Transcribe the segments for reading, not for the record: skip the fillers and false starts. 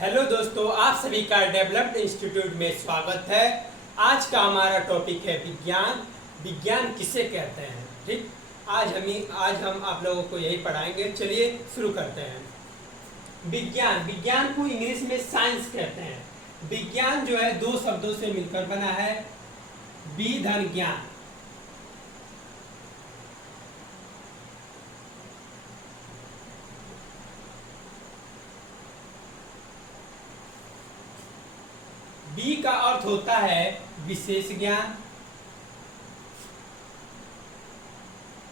Hello दोस्तों, आप सभी का डेवलप्ड इंस्टीट्यूट में स्वागत है। आज का हमारा टॉपिक है विज्ञान। विज्ञान किसे कहते हैं? ठीक, आज हम आप लोगों को यही पढ़ाएंगे। चलिए शुरू करते हैं। विज्ञान को इंग्लिश में साइंस कहते हैं। विज्ञान जो है दो शब्दों से मिलकर बना है, वि धन ज्ञान। बी का अर्थ होता है विशेष ज्ञान।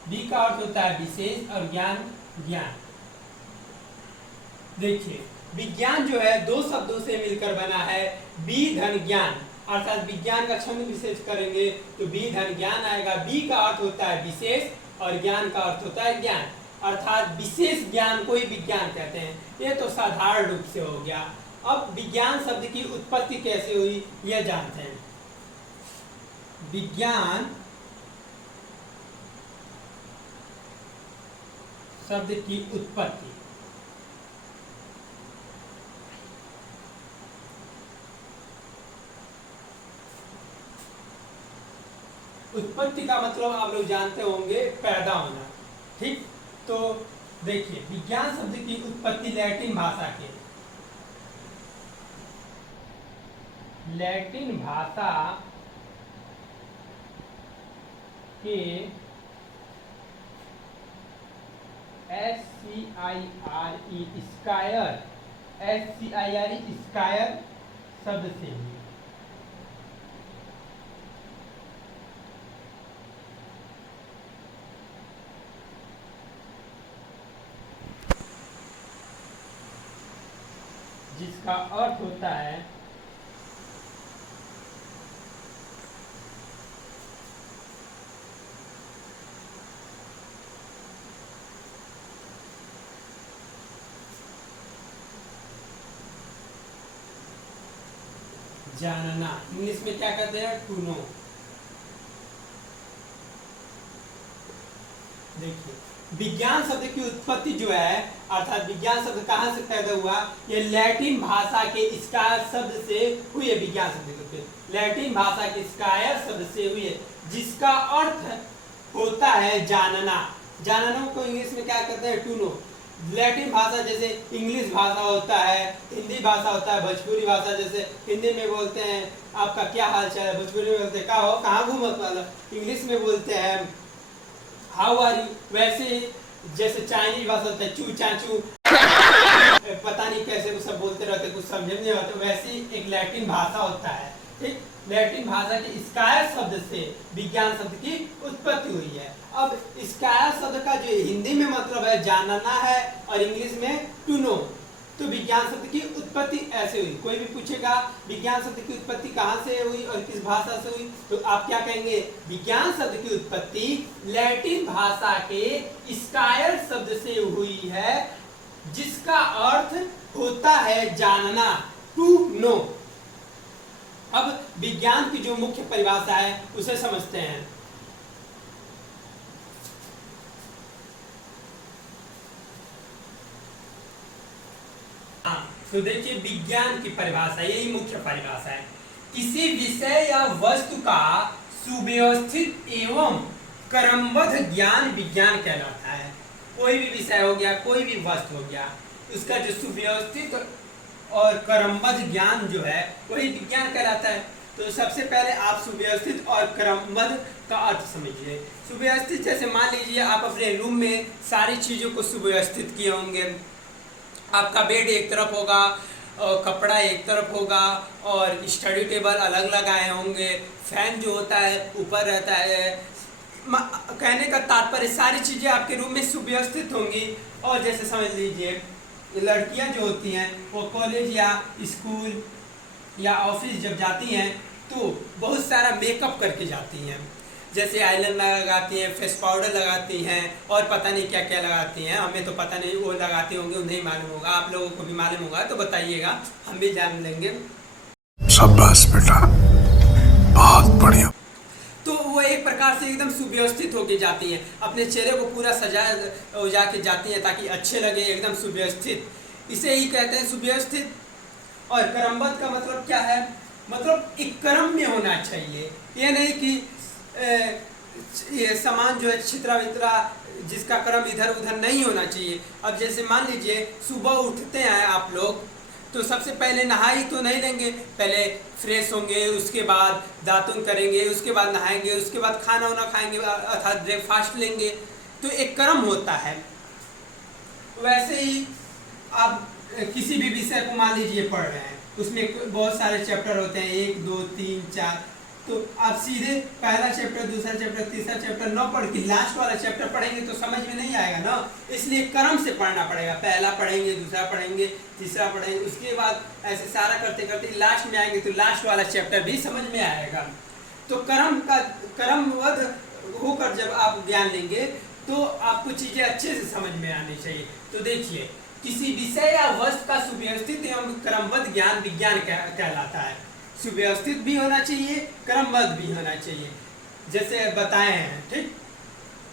बी का अर्थ होता है विशेष और ज्ञान ज्ञान। देखिए, विज्ञान जो है दो शब्दों से मिलकर बना है, बी धन ज्ञान। अर्थात विज्ञान का छंद विशेष करेंगे तो बी धन ज्ञान आएगा। बी का अर्थ होता है विशेष और ज्ञान का अर्थ होता है ज्ञान। अर्थात विशेष ज्ञान को ही विज्ञान कहते हैं। ये तो साधारण रूप से हो गया। अब विज्ञान शब्द की उत्पत्ति कैसे हुई यह जानते हैं। विज्ञान शब्द की उत्पत्ति का मतलब आप लोग जानते होंगे, पैदा होना। ठीक, तो देखिए, विज्ञान शब्द की उत्पत्ति लैटिन भाषा के स्कायर शब्द से हुई। जिसका अर्थ होता है जानना। इंग्लिश में क्या कहते हैं? To know. देखिए, विज्ञान शब्द की उत्पत्ति जो है, अर्थात विज्ञान शब्द कहाँ से पैदा हुआ? ये लैटिन भाषा के स्कायर शब्द से हुई है। विज्ञान शब्द की उत्पत्ति लैटिन भाषा के स्कायर शब्द से हुई है, जिसका अर्थ होता है जानना। जानना को इंग्लिश में क्या कहते हैं? To no. लैटिन भाषा जैसे इंग्लिश भाषा होता है, हिंदी भाषा होता है, भोजपुरी भाषा जैसे हिंदी में बोलते हैं आपका क्या हाल चाल है, भोजपुरी में बोलते हैं क्या हो, कहाँ घूमत वाला, इंग्लिश में बोलते हैं हाउ आर यू। वैसे जैसे चाइनीज भाषा होता है चू चाचू, पता नहीं कैसे वो सब बोलते रहते, कुछ समझ नहीं आता। वैसे एक लैटिन भाषा होता है। ठीक, लैटिन भाषा के स्कायर शब्द से विज्ञान शब्द की उत्पत्ति हुई है। अब स्कायर शब्द का जो हिंदी में मतलब है जानना है और इंग्लिश में टू नो, तो विज्ञान शब्द की उत्पत्ति ऐसे हुई। कोई भी पूछेगा विज्ञान शब्द की उत्पत्ति कहाँ से हुई और किस भाषा से हुई, तो आप क्या कहेंगे? विज्ञान शब्द की उत्पत्ति लैटिन भाषा के स्कायर शब्द से हुई है, जिसका अर्थ होता है जानना, टू नो। अब विज्ञान की जो मुख्य परिभाषा है उसे समझते हैं। तो देखिए, विज्ञान की परिभाषा, यही मुख्य परिभाषा है। किसी विषय या वस्तु का सुव्यवस्थित एवं क्रमबद्ध ज्ञान विज्ञान कहलाता है। कोई भी विषय हो गया, कोई भी वस्तु हो गया, उसका जो सुव्यवस्थित और क्रमबद्ध ज्ञान जो है वही विज्ञान कहलाता है। तो सबसे पहले आप सुव्यवस्थित और क्रमबद्ध का अर्थ समझिए। सुव्यवस्थित जैसे मान लीजिए आप अपने रूम में सारी चीज़ों को सुव्यवस्थित किए होंगे। आपका बेड एक तरफ होगा और कपड़ा एक तरफ होगा और स्टडी टेबल अलग लगाए होंगे, फैन जो होता है ऊपर रहता है। कहने का तात्पर्य सारी चीज़ें आपके रूम में सुव्यवस्थित होंगी। और जैसे समझ लीजिए, लड़कियां जो होती हैं वो कॉलेज या स्कूल या ऑफिस जब जाती हैं तो बहुत सारा मेकअप करके जाती हैं। जैसे आईलाइनर लगाती हैं, फेस पाउडर लगाती हैं और पता नहीं क्या क्या लगाती हैं। हमें तो पता नहीं, वो लगाती होंगी, उन्हें मालूम होगा। आप लोगों को भी मालूम होगा तो बताइएगा, हम भी जान लेंगे। शाबाश बेटा, बहुत बढ़िया। तो वो एक प्रकार से एकदम सुव्यवस्थित होके जाती हैं, अपने चेहरे को पूरा सजा के जाती हैं ताकि अच्छे लगे, एकदम सुव्यवस्थित। इसे ही कहते हैं सुव्यवस्थित। और क्रमबद्ध का मतलब क्या है, मतलब एक क्रम में होना चाहिए, ये नहीं कि ये सामान जो है छितरा वितरा जिसका क्रम इधर उधर नहीं होना चाहिए। अब जैसे मान लीजिए सुबह उठते हैं आप लोग तो सबसे पहले नहाई तो नहीं लेंगे, पहले फ्रेश होंगे, उसके बाद दातुन करेंगे, उसके बाद नहाएंगे, उसके बाद खाना वाना खाएंगे अर्थात ब्रेकफास्ट लेंगे, तो एक क्रम होता है। वैसे ही आप किसी भी विषय को मान लीजिए पढ़ रहे हैं, उसमें बहुत सारे चैप्टर होते हैं, 1 2 3 4, तो आप सीधे पहला चैप्टर दूसरा चैप्टर तीसरा चैप्टर न पढ़ के लास्ट वाला चैप्टर पढ़ेंगे तो समझ में नहीं आएगा ना, इसलिए क्रम से पढ़ना पड़ेगा। पहला पढ़ेंगे, दूसरा पढ़ेंगे, तीसरा पढ़ेंगे, उसके बाद ऐसे सारा करते करते लास्ट में आएंगे तो लास्ट वाला चैप्टर भी समझ में आएगा। तो क्रमबद्ध होकर जब आप ज्ञान लेंगे तो आपको चीजें अच्छे से समझ में आनी चाहिए। तो देखिए, किसी विषय या वस्तु का सुव्यवस्थित एवं क्रमबद्ध ज्ञान विज्ञान कहलाता है। सुव्यवस्थित भी होना चाहिए, क्रमबद्ध भी होना चाहिए, जैसे बताए हैं। ठीक,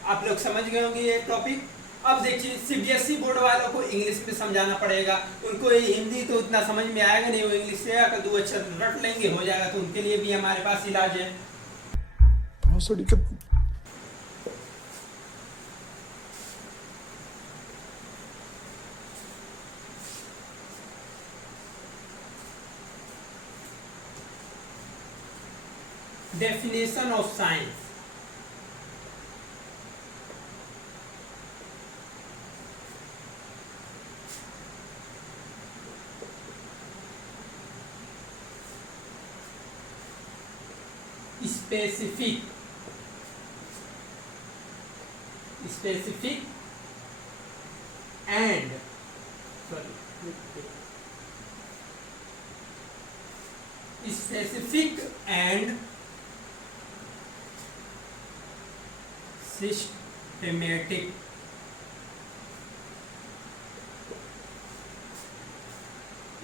आप लोग समझ गए होंगे ये टॉपिक। अब देखिए, सीबीएसई बोर्ड वालों को इंग्लिश में समझाना पड़ेगा, उनको हिंदी तो उतना समझ में आएगा नहीं, वो इंग्लिश से आकर 2 अक्षर रट लेंगे, हो जाएगा। तो उनके लिए भी हमारे पास इलाज है। बहुत सा दिक्कत। Definition of science. Specific and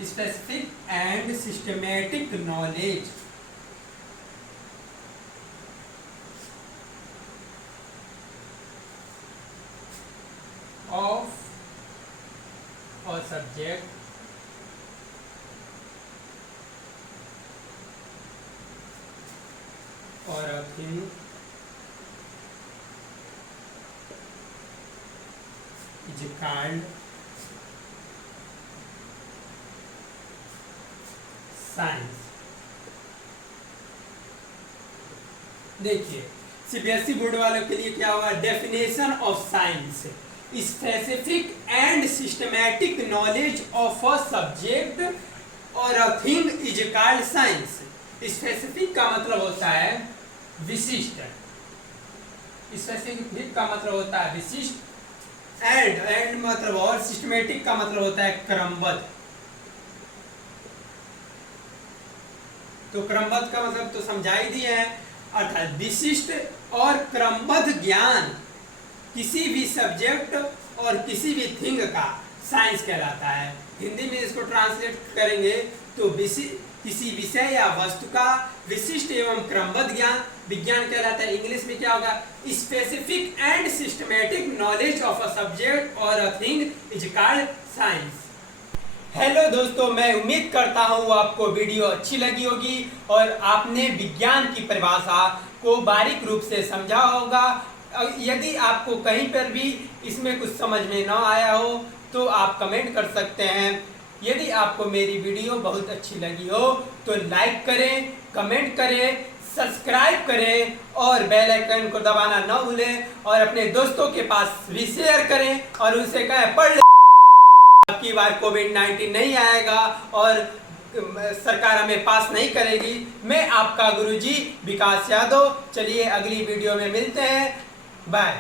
specific and systematic knowledge of a subject or a thing is called science. देखिए, सीबीएसई बोर्ड वालों के लिए क्या हुआ, definition of science, specific and systematic knowledge of a subject और a thing is called science. Specific का मतलब होता है विशिष्ट, स्पेसिफिक का मतलब होता है विशिष्ट, एंड मतलब और सिस्टमैटिक का मतलब होता है क्रमबद्ध। तो क्रमबद्ध का मतलब तो समझा ही दिए हैं, अर्थात विशिष्ट और क्रमबद्ध ज्ञान किसी भी सब्जेक्ट और किसी भी थिंग का साइंस कहलाता है। हिंदी में इसको ट्रांसलेट करेंगे तो किसी विषय या वस्तु का विशिष्ट एवं क्रमबद्ध ज्ञान विज्ञान कहलाता है। इंग्लिश में क्या होगा, specific and systematic knowledge of a subject और a thing is called science. Hello दोस्तों, मैं उम्मीद करता हूँ आपको वीडियो अच्छी लगी होगी और आपने विज्ञान की परिभाषा को बारीक रूप से समझा होगा। यदि आपको कहीं पर भी इसमें कुछ समझ में न आया हो तो आप कमेंट कर सकते हैं। यदि आपको मेरी वीडियो बहुत अच्छी लगी हो तो लाइक करें, कमेंट करें, सब्सक्राइब करें और बेल आइकन को दबाना न भूलें और अपने दोस्तों के पास भी शेयर करें और उनसे कहें पढ़ ले, आपकी बार कोविड-19 नहीं आएगा और सरकार हमें पास नहीं करेगी। मैं आपका गुरुजी विकास यादव। चलिए अगली वीडियो में मिलते हैं, बाय।